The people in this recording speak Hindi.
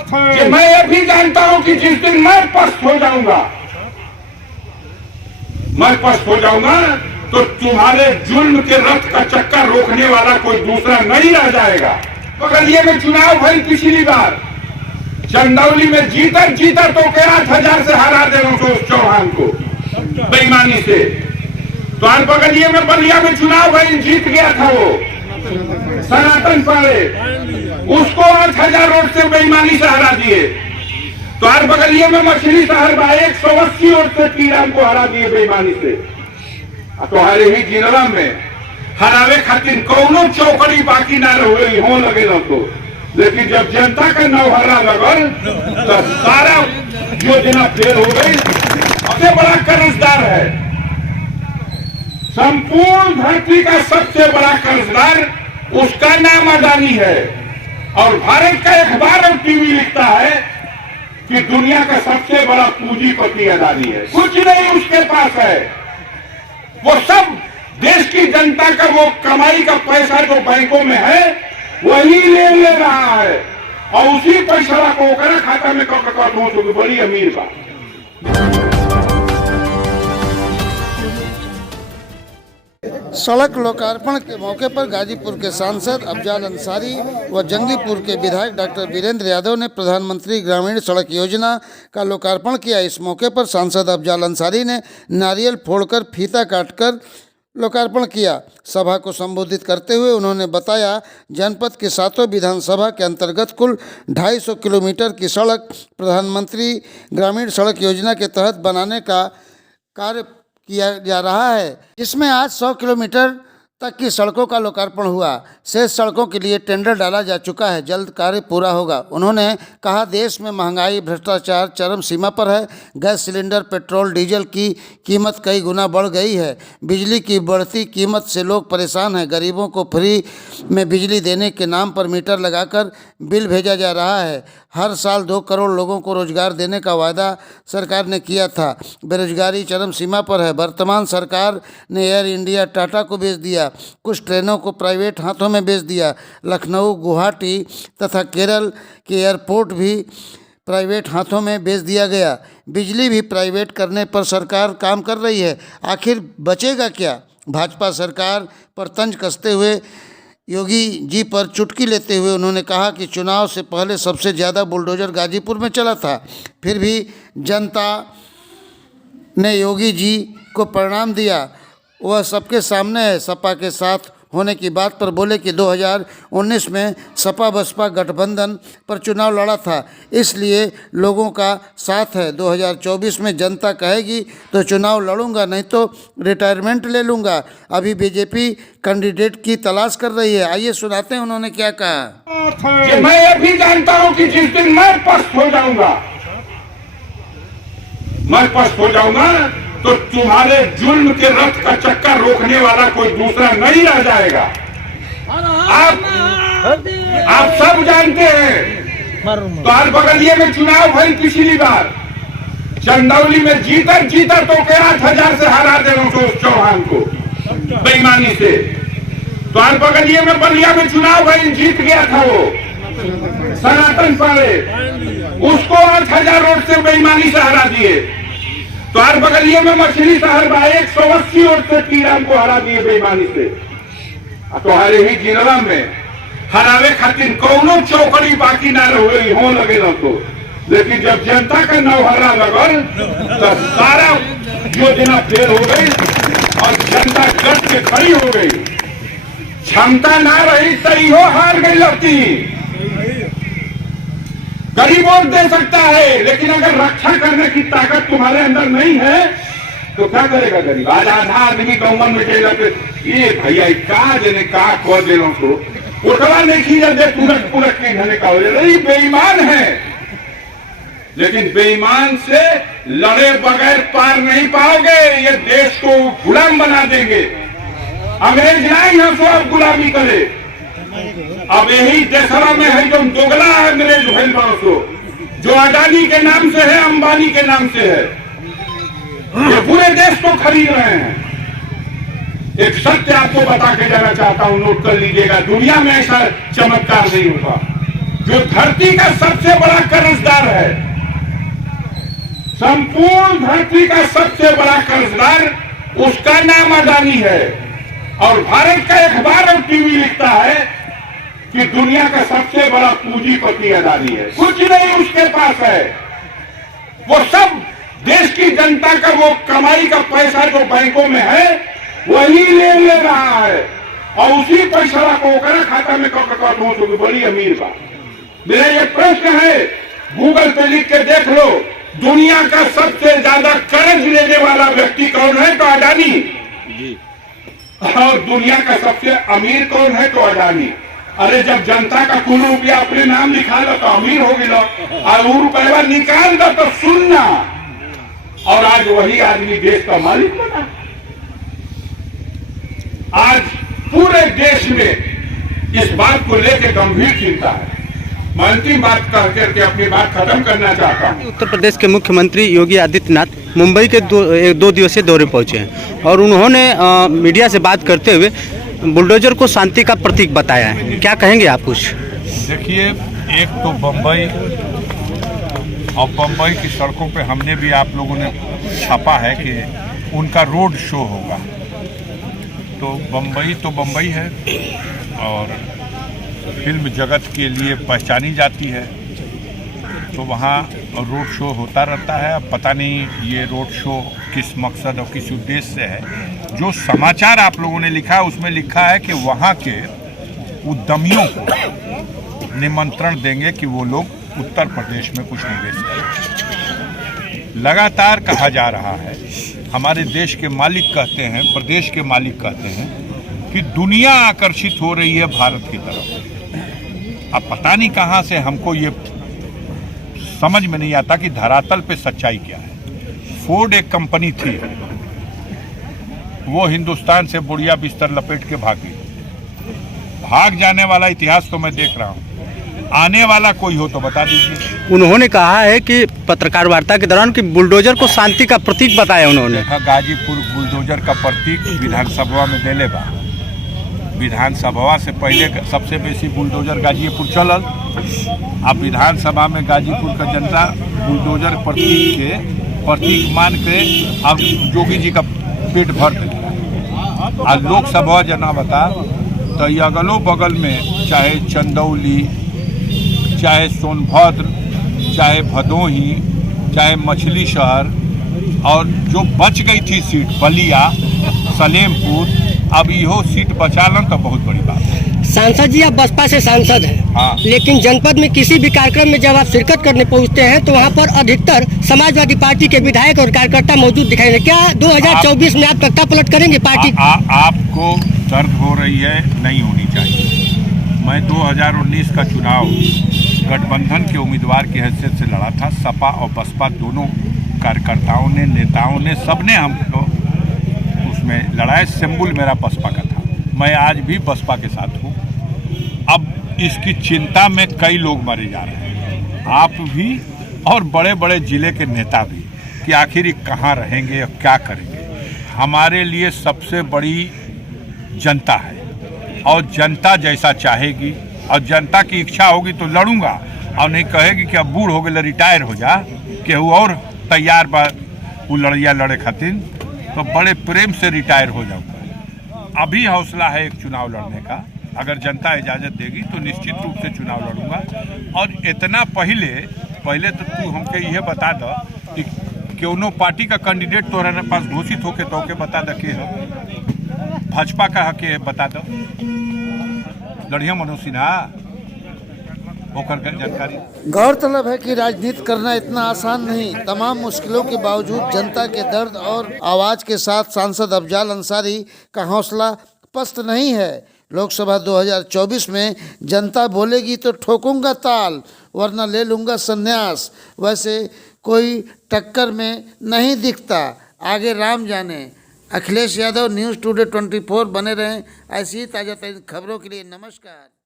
कि मैं ये भी जानता हूं कि जिस दिन मैं पस्त हो जाऊंगा तो तुम्हारे जुल्म के रथ का चक्कर रोकने वाला कोई दूसरा नहीं रह जाएगा। बगलिए में चुनाव भई पिछली बार, चंदौली में जीता तो 8,000 से हरा दे चौहान को बेईमानी से। तो आज बगलिए में बलिया में चुनाव भई, जीत गया था वो सनातन पाड़े, उसको 8,000 वोट से बेईमानी से हरा दिए। तो आज बगलिए में मछली शहर 180 वोट से कीराम को हरा दिए बेईमानी से। तो हारे ही जिला में हरावे खातिर कौनो चौकड़ी बाकी ना रहे हो लगे तो, लेकिन जब जनता का नौहरा लगल तो सारा योजना फेल हो गई। सबसे बड़ा कर्जदार है, संपूर्ण धरती का सबसे बड़ा कर्जदार, उसका नाम अडानी है। और भारत का अखबार और टीवी लिखता है कि दुनिया का सबसे बड़ा पूंजीपति अडानी है। कुछ नहीं उसके पास है, वो सब देश की जनता का वो कमाई का पैसा जो बैंकों में है वही ले रहा है, और उसी पैसा को खाता में तो बड़ी अमीर बात। सड़क लोकार्पण के मौके पर गाजीपुर के सांसद अफजाल अंसारी व जंगीपुर के विधायक डॉक्टर वीरेंद्र यादव ने प्रधानमंत्री ग्रामीण सड़क योजना का लोकार्पण किया। इस मौके पर सांसद अफजाल अंसारी ने नारियल फोड़कर फीता काटकर लोकार्पण किया। सभा को संबोधित करते हुए उन्होंने बताया, जनपद के 7 विधानसभा के अंतर्गत कुल 250 किलोमीटर की सड़क प्रधानमंत्री ग्रामीण सड़क योजना के तहत बनाने का कार्य किया जा रहा है, जिसमें आज 100 किलोमीटर तक की सड़कों का लोकार्पण हुआ। शेष सड़कों के लिए टेंडर डाला जा चुका है, जल्द कार्य पूरा होगा। उन्होंने कहा, देश में महंगाई भ्रष्टाचार चरम सीमा पर है। गैस सिलेंडर, पेट्रोल डीजल की कीमत कई गुना बढ़ गई है। बिजली की बढ़ती कीमत से लोग परेशान हैं। गरीबों को फ्री में बिजली देने के नाम पर मीटर लगाकर बिल भेजा जा रहा है। हर साल 2 करोड़ लोगों को रोजगार देने का वादा सरकार ने किया था। बेरोजगारी चरम सीमा पर है। वर्तमान सरकार ने एयर इंडिया टाटा को बेच दिया, कुछ ट्रेनों को प्राइवेट हाथों में बेच दिया। लखनऊ, गुवाहाटी तथा केरल के एयरपोर्ट भी प्राइवेट हाथों में बेच दिया गया। बिजली भी प्राइवेट करने पर सरकार काम कर रही है। आखिर बचेगा क्या? भाजपा सरकार पर तंज कसते हुए योगी जी पर चुटकी लेते हुए उन्होंने कहा कि चुनाव से पहले सबसे ज़्यादा बुलडोजर गाजीपुर में चला था, फिर भी जनता ने योगी जी को प्रणाम दिया। वह सबके सामने है। सपा के साथ होने की बात पर बोले कि 2019 में सपा बसपा गठबंधन पर चुनाव लड़ा था, इसलिए लोगों का साथ है। 2024 में जनता कहेगी तो चुनाव लड़ूंगा, नहीं तो रिटायरमेंट ले लूँगा। अभी बीजेपी कैंडिडेट की तलाश कर रही है। आइए सुनाते हैं उन्होंने क्या कहा। कि मैं ये भी जानता हूं कि जिस दिन मैं पस्त हो जाऊंगा तो तुम्हारे जुल्म के रथ का चक्कर रोकने वाला कोई दूसरा नहीं रह जाएगा। आप सब जानते हैं। तो आज बगलिए में चुनाव भई पिछली बार, चंदौली में जीता तो 8,000 से हरा दे चौहान को बेईमानी से। तो आज बगलिए में बलिया में चुनाव भई, जीत गया था वो सनातन पाड़े, उसको 8,000 वोट से बेईमानी से हरा दिए। तो आज बगलिए में मछली शहर 180 वोट से कीराम को हरा दिए बेईमानी से। तो हारे ही जिला में हरावे खातिर कौनो चौकड़ी बाकी ना रहे हो लगे तो, लेकिन जब जनता का नौहरा लगल तो सारा योजना फेल हो गई और जनता गट के खड़ी हो गई। क्षमता ना रही तरी हो हार गई लगती। गरीब वोट दे सकता है, लेकिन अगर रक्षा करने की ताकत तुम्हारे अंदर नहीं है तो क्या करेगा गरीब? आज आधा आदमी गौवन में ये भैया का देने का खो दे लो तो उठवा नहीं खींचा दे पूरक के घने का हो जाए। बेईमान है, लेकिन बेईमान से लड़े बगैर पार नहीं पाओगे। ये देश को गुलाम बना देंगे। अंग्रेज नहीं है तो अब गुलामी करे। अब यही देशवा में है जो दोगला अंग्रेज भइल बासो, जो अडानी के नाम से है, अंबानी के नाम से है, ये पूरे देश को खरीद रहे हैं। एक सत्य आपको बता के जाना चाहता हूं, नोट कर लीजिएगा। दुनिया में ऐसा चमत्कार नहीं होगा। जो धरती का सबसे बड़ा कर्जदार है, संपूर्ण धरती का सबसे बड़ा कर्जदार, उसका नाम अडानी है। और भारत का अखबार और टीवी लिखता है कि दुनिया का सबसे बड़ा पूंजीपति अडानी है। कुछ नहीं उसके पास है, वो सब देश की जनता का वो कमाई का पैसा जो बैंकों में है वही ले रहा है, और उसी पैसा को ओकरा खाता में तो बड़ी अमीर बात। मेरा ये प्रश्न है, गूगल पे लिख के देख लो, दुनिया का सबसे ज्यादा कर्ज लेने वाला व्यक्ति कौन है? तो अडानी। और दुनिया का सबसे अमीर कौन है? तो अडानी। अरे जब जनता का कुल रुपया अपने नाम लिखा लो तो अमीर हो गया, और वो रुपया निकाल दो तो सुनना, और आज वही आदमी देश का मालिक बना। आज पूरे देश में इस बात को लेकर गंभीर चिंता है। मैं अंतिम बात कह करके अपनी बात खत्म करना चाहता हूँ। उत्तर प्रदेश के मुख्यमंत्री योगी आदित्यनाथ मुंबई के दो दिवसीय दौरे पहुंचे हैं और उन्होंने मीडिया से बात करते हुए बुलडोजर को शांति का प्रतीक बताया है। क्या कहेंगे आप कुछ? देखिए, एक तो बम्बई, और बम्बई की सड़कों पे हमने भी, आप लोगों ने छापा है कि उनका रोड शो होगा। तो बम्बई है और फिल्म जगत के लिए पहचानी जाती है, तो वहाँ रोड शो होता रहता है। अब पता नहीं ये रोड शो किस मकसद और किस उद्देश्य से है। जो समाचार आप लोगों ने लिखा है उसमें लिखा है कि वहाँ के उद्यमियों को निमंत्रण देंगे कि वो लोग उत्तर प्रदेश में कुछ निवेश करें। लगातार कहा जा रहा है, हमारे देश के मालिक कहते हैं, प्रदेश के मालिक कहते हैं कि दुनिया आकर्षित हो रही है भारत की तरफ। अब पता नहीं कहाँ से हमको ये समझ में नहीं आता कि धरातल पे सच्चाई क्या है। फोर्ड एक कंपनी थी, वो हिंदुस्तान से बुढ़िया बिस्तर लपेट के भागी। भाग जाने वाला इतिहास तो मैं देख रहा हूँ, आने वाला कोई हो तो बता दीजिए। उन्होंने कहा है कि पत्रकार वार्ता के दौरान कि बुलडोजर को शांति का प्रतीक बताया उन्होंने। गाजीपुर बुलडोजर का प्रतीक विधानसभा में देले बा। विधानसभा से पहले सबसे बेसी बुलडोजर गाजीपुर चलल। अब विधानसभा में गाजीपुर का जनता बुलडोजर प्रतीक मान के अब जोगी जी का पेट भर देगा। आज लोकसभा जना बता तो अगलो बगल में चाहे चंदौली, चाहे सोनभद्र, चाहे भदोही, चाहे मछली शहर, और जो बच गई थी सीट बलिया, सलेमपुर, अब यो सीट बचालन तो बहुत बड़ी बात है। सांसद जी, आप बसपा से सांसद हैं। हाँ। लेकिन जनपद में किसी भी कार्यक्रम में जब आप शिरकत करने पहुंचते हैं तो वहां पर अधिकतर समाजवादी पार्टी के विधायक और कार्यकर्ता मौजूद दिखाई देते। क्या 2024 में आप तख्ता पलट करेंगे पार्टी? आपको दर्द हो रही है, नहीं होनी चाहिए। मैं 2019 का चुनाव गठबंधन के उम्मीदवार की हैसियत से लड़ा था। सपा और बसपा दोनों कार्यकर्ताओं ने, नेताओं ने, सबने हमको उसमें लड़ाई। सिंबल मेरा बसपा का था। मैं आज भी बसपा के साथ हूँ। अब इसकी चिंता में कई लोग मारे जा रहे हैं, आप भी और बड़े बड़े जिले के नेता भी, कि आखिर ये कहाँ रहेंगे और क्या करेंगे। हमारे लिए सबसे बड़ी जनता है, और जनता जैसा चाहेगी और जनता की इच्छा होगी तो लड़ूंगा, और नहीं कहेगी कि अब बूढ़ हो गए रिटायर हो जा, केहू और तैयार बा वो लड़िया लड़े खातिर, तो बड़े प्रेम से रिटायर हो जाऊंगा। अभी हौसला है एक चुनाव लड़ने का, अगर जनता इजाज़त देगी तो निश्चित रूप से चुनाव लड़ूंगा। और इतना पहले तो तू हमके यह बता दो कि क्यों पार्टी का कैंडिडेट तोहरा पास घोषित होके तो के बता दे के भाजपा का हके बता दो। लड़िया मनोज सिन्हा होकर जानकारी। गौरतलब है कि राजनीति करना इतना आसान नहीं। तमाम मुश्किलों के बावजूद जनता के दर्द और आवाज के साथ सांसद अफजाल अंसारी का हौसला पस्त नहीं है। लोकसभा 2024 में जनता बोलेगी तो ठोकूंगा ताल, वरना ले लूंगा संन्यास। वैसे कोई टक्कर में नहीं दिखता, आगे राम जाने। अखिलेश यादव, न्यूज़ टुडे 24 बने रहें ऐसी ही ताज़ा खबरों के लिए। नमस्कार।